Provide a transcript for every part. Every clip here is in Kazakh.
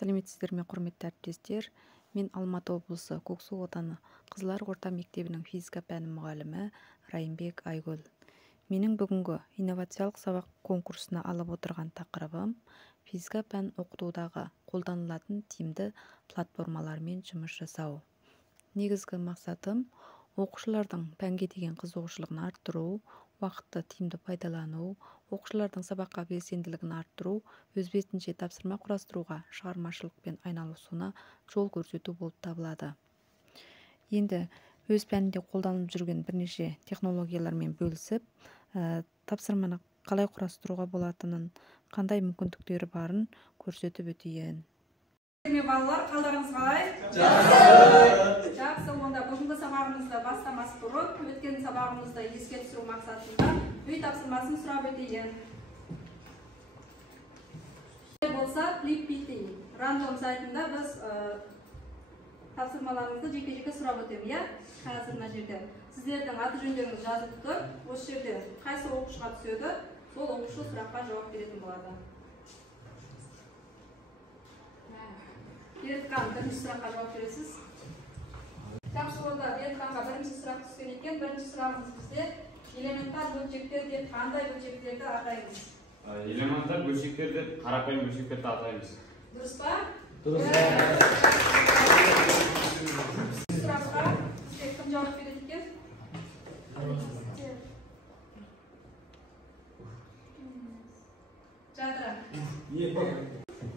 Сәлеметсіздер ме, құрметті әріптестер? Мен Алматы облысы Көксу ауданы Қызыларық орта мектебінің физика пәні мұғалімі Райымбек Айгүл. Менің бүгінгі инновациялық сабақ конкурсына алып отырған тақырыбым физика пән оқытудағы қолданылатын тиімді платформалармен жұмыс жасау. Негізгі мақсатым оқушылардың пәнге деген қызығушылығын арттыру, уақытты тиімді пайдалану, оқушылардың сабаққа белсенділігін арттыру, өз бетінше тапсырма құрастыруға, шығармашылықпен айналысуына жол көрсету болып табылады. Енді өз пәнінде қолданылып жүрген бірнеше технологиялармен бөлісіп, тапсырманы қалай құрастыруға болатынын, қандай мүмкіндіктері барын көрсетіп өтейін. Балалар, қалдарыңыз қалай? Жақсы, онда бүгінгі сабағымызда бастамас бұрын, өткен сабағымызда еске түсіру мақсатында үй тапсырмасын сұрап өтейін. Болса, Flippt рандом сайтында біз тапсырмаларымызды жеке-жеке сұрап өтемін, қазір мына жерде. Сіздердің аты жөндеріңіз жазылып тұр. Осы жерде қайсы оқушыға түседі, сол оқушы сұраққа жауап беретін болады. Бердіқан, бірінші сұраққа жауап бересіз. Жақсы, онда Бердіқанға бірінші сұрақ түскен екен. Бірінші сұрағымыз бізде элементар бөлшектер деп қандай бөлшектерді атаймыз? Элементар бөлшектер деп қарапайым бөлшектерді атаймыз. Дұрыс па? Дұрыс. Сұраққа бізде кім жауап береді екен? Жадыра.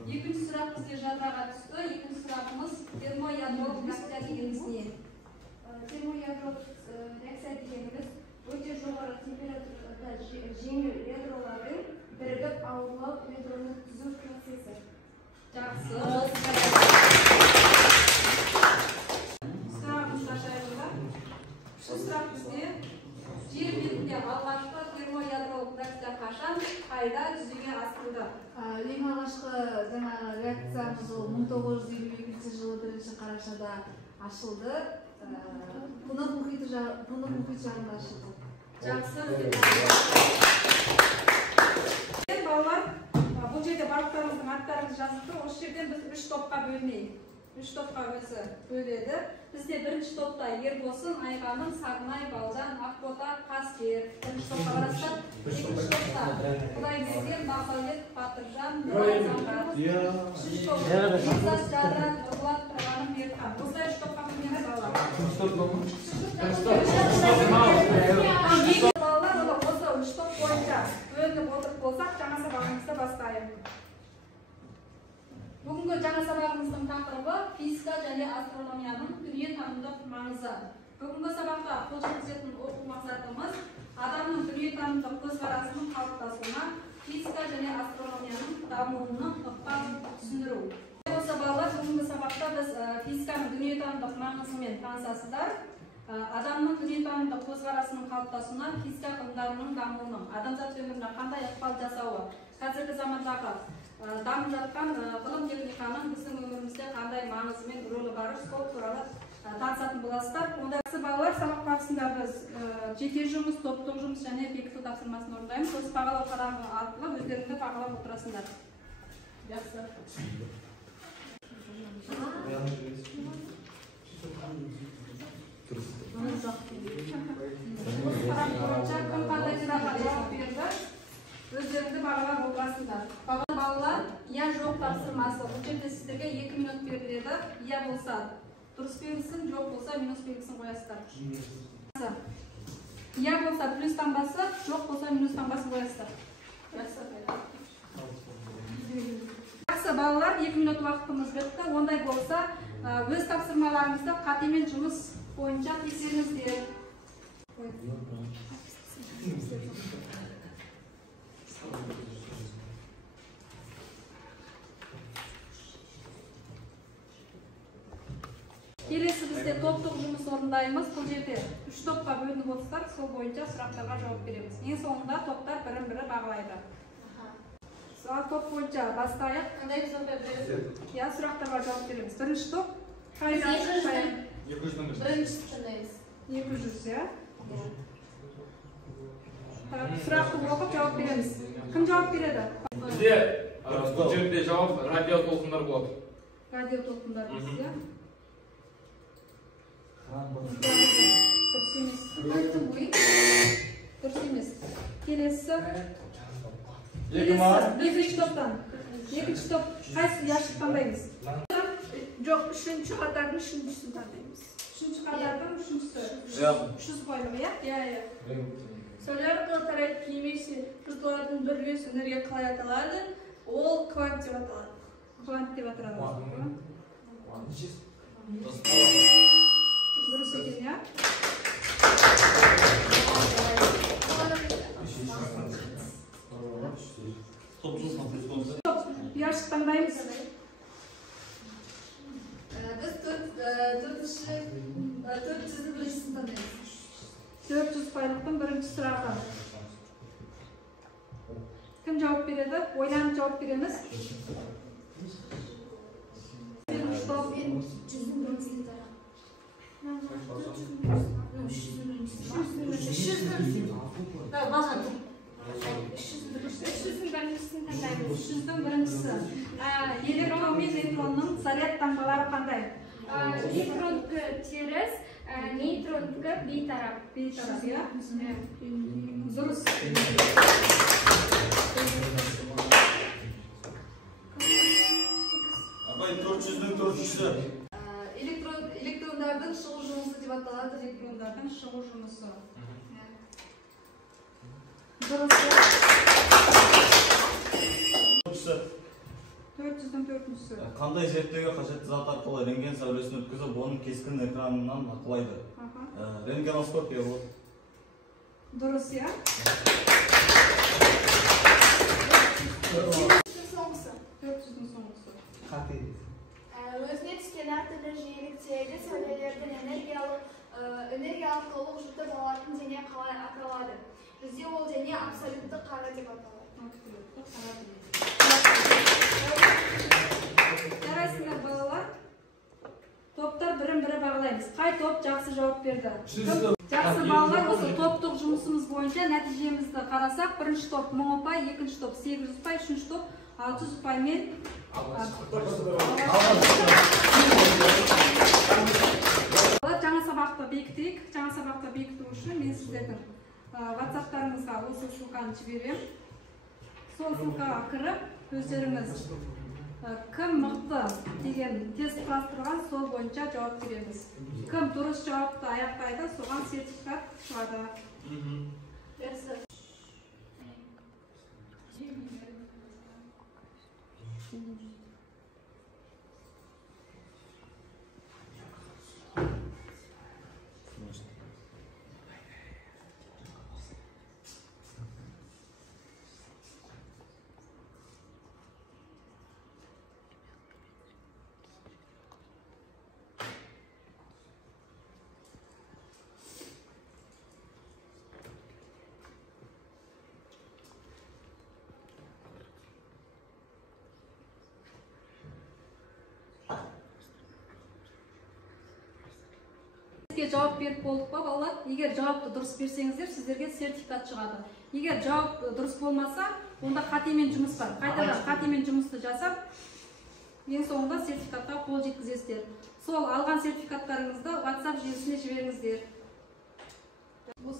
Екінші сұрақ бізде Жадыраға түсті. Екінші сұрағымыз термоядролық реакция дегеніміз не? Термоядролық реакция дегеніміз өте жоғары температурада жеңіл ядролардың бірігіп ауырлау ядроны түзу процесі. Жақсы. Сұрағымыз жайында. Бұл сұрақ бізде жер бетінде алғашқы термоядролық реакция қашан, қайда жүзеге асырылды? Ең алғашқы реакциямыз 1952 жылы 1 қарашада ашылды. Тынық мұхит жағында ашылды. Жақсы. Балалар, бұл жерде барлықтарыңыздың аттарыңыз жазылып тұр. Осы жерден біз 3 топқа бөлінейік. 3 топқа өзі бөледі. Бізде бірінші топта Ербосын, Айғаным, Сағынай, Балжан, Ақбота, Қаскер. Бірінші топқа барасыздар. Екінші топта Құдайберген, Бақдәулет, Батыржан, Замғар. Үшінші топта Бекзат, Жадыра, Нұрболат, Тұрғаным, Бердіқан. Осылай 3 топқа бөлінеміз балалар. Балалар, осы 3 топ бойынша бөлініп отырып болсақ, жаңа сабағымызды бастайық. Бүгінгі жаңа сабағымыздың тақырыбы физика және астрономияның дүниетанымдық маңызы. Бүгінгі сабақта қол жеткізетін оқу мақсатымыз адамның дүниетанымдық көзқарасының қалыптасуына физика және астрономияның дамуының ықпалын түсіндіру. Осы балалар, бүгінгі сабақта біз физиканың дүниетанымдық маңызымен танысасыздар. Адамның дүниетанымдық көзқарасының қалыптасуына физика ғылымдарының дамуының адамзат өміріне қандай ықпал жасауы, қазіргі замандағы дамып жатқан ғылым техниканың біздің өмірімізде қандай маңызы мен рөлі бары, сол туралы танысатын боласыздар. Онда балалар, сабақ барысында біз жеке жұмыс, топтық жұмыс және бекіту тапсырмасын орындаймыз. Осы бағалау парағы арқылы өздеріңді бағалап отырасыңдар. Жақсы. Кім қандай сұраққа жауап берді? Өздеріңді бағалап отырасыңдар. Балалар, иә жоқ тапсырмасы. Бұл жерде сіздерге 2 минут беріледі. Иә болса дұрыс белгісін, жоқ болса минус белгісін қоясыздар. Иә болса плюс таңбасы, жоқ болса минус таңбасын қоясыздар. Жақсы, балалар, 2 минут уақытымыз бітті. Ондай болса, өз тапсырмаларыңызды қатемен жұмыс бойынша тексеріңіздер. Келесі бізде топтық жұмыс орындаймыз. Бұл жерде 3 топқа бөлініп отырсақ, сол бойынша сұрақтарға жауап береміз. Ең соңында топтар бірін-бірі бағалайды. Топ бойынша бастайық. Қандай сұрақтар бересіз? Я сұрақтарға жауап береміз. Бірінші топ. 200 бірінші таңдаймыз. 200, я? Сұрақты оқып жауап береміз. Кім жауап береді? Бізде бұл жерде жауап радио толқындар болады. радио толқындар дейсіз, иә? Дұрыс емес. Айттым ғой. Дұрыс емес. Келесі. Екінші топтан. Екінші топ қайсы яшық таңдаймыз? Жоқ, үшінші қатардың үшіншісін таңдаймыз. Үшінші қатардың үшіншісі. 300 байлық, иә? Иә. Сөйлер арқылы тарайды кимесе, жұтылатын бір үлес энергия қалай аталады? Ол квант деп аталады. Квант деп аталады. Дұрыс екен, иә? Яшық таңдаймыз. Біз 400-ді біріншісін таңдаймыз. 400 байлықтың бірінші сұрағы. Кім жауап береді? Ойланып жауап береміз. Біріншісі. Электрон мен нейтронның заряд таңбалары қандай? Электрондікі теріс, нейтрондікі бейтарап. Бейтарап, иә? Дұрыс. Абай 400-дің 400-і. Электрондардың шығу жұмысы деп аталады. Электрондардың шығу жұмысы. Дұрыс. 400-дің 400-і. Қандай зерттеуге қажетті зат арқылы рентген сәулесін өткізіп, оның кескін экранынан бақылайды? Рентгеноскопия ол. Дұрыс, иә? 400-дің соңғысы. 400-дің соңғысы. Өзіне түскен әртүрлі жиіліктегі сәулелердің энергиялық толық жүктеп алатын дене қалай аталады? Бізде ол дене абсолютті қара деп аталады. Жарайсыңдар балалар. Топтар бірін-бірі бағалаймыз. Қай топ жақсы жауап берді? Жақсы балалар, осы топтық жұмысымыз бойынша нәтижемізді қарасақ, бірінші топ 1000 ұпай, екінші топ 800 ұпай, үшінші топ 600 ұпаймен жаңа сабақты бекітейік. Жаңа сабақты бекіту үшін мен сіздердің WhatsApp-тарыңызға осы ссылканы жіберем. Сол ссылкаға кіріп, өздеріңіз кім мықты деген тест құрастырған, сол бойынша жауап береміз. Кім дұрыс жауапты аяқтайды, соған сертификат шығады. Жауап беріп болдық па, балалар? Егер жауапты дұрыс берсеңіздер, сіздерге сертификат шығады. Егер жауап дұрыс болмаса, онда қатемен жұмыс бар. Қайтадан қатемен жұмысты жасап, ең соңында сертификатқа қол жеткізесіздер. Сол алған сертификаттарыңызды WhatsApp желісіне жіберіңіздер.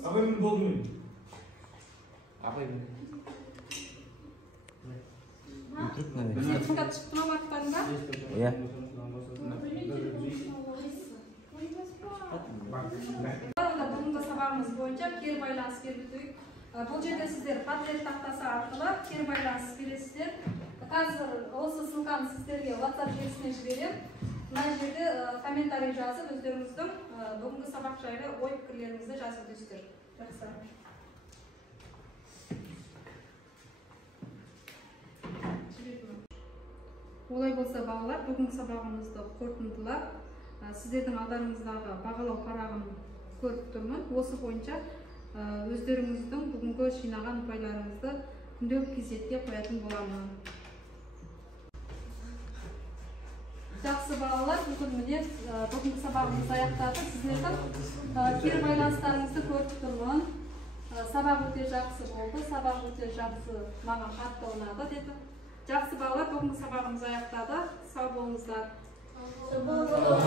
Абай мен болдым мен. Сертификат шықты ма марттарында? Иә. Бүгінгі сабағымыз бойынша кері байланыс беріп өтейік. Бұл жерде сіздер портрет тақтасы арқылы кері байланыс бересіздер. Қазір осы ссылканы сіздерге WhatsApp желісіне жіберем. Мына жерде комментарий жазып, өздеріңіздің бүгінгі сабақ жайлы ой пікірлеріңізді жазып өтесіздер. Жақсы. Олай болса, балалар, бүгінгі сабағымызды қорытындылап, сіздердің алдарыңыздағы бағалау парағын көріп тұрмын. Осы бойынша өздеріңіздің бүгінгі жинаған ұпайларыңызды күнделік кезекке қоятын боламын. Жақсы балалар, бүгінгі сабағымыз аяқтады. Сіздердің кері байланыстарыңызды көріп тұрмын. Сабақ өте жақсы болды, сабақ өте жақсы, маған қатты ұнады деді. Жақсы балалар, бүгінгі сабағымыз аяқтады. Сау болыңыздар. болыңыздар. Сау болыңыздар.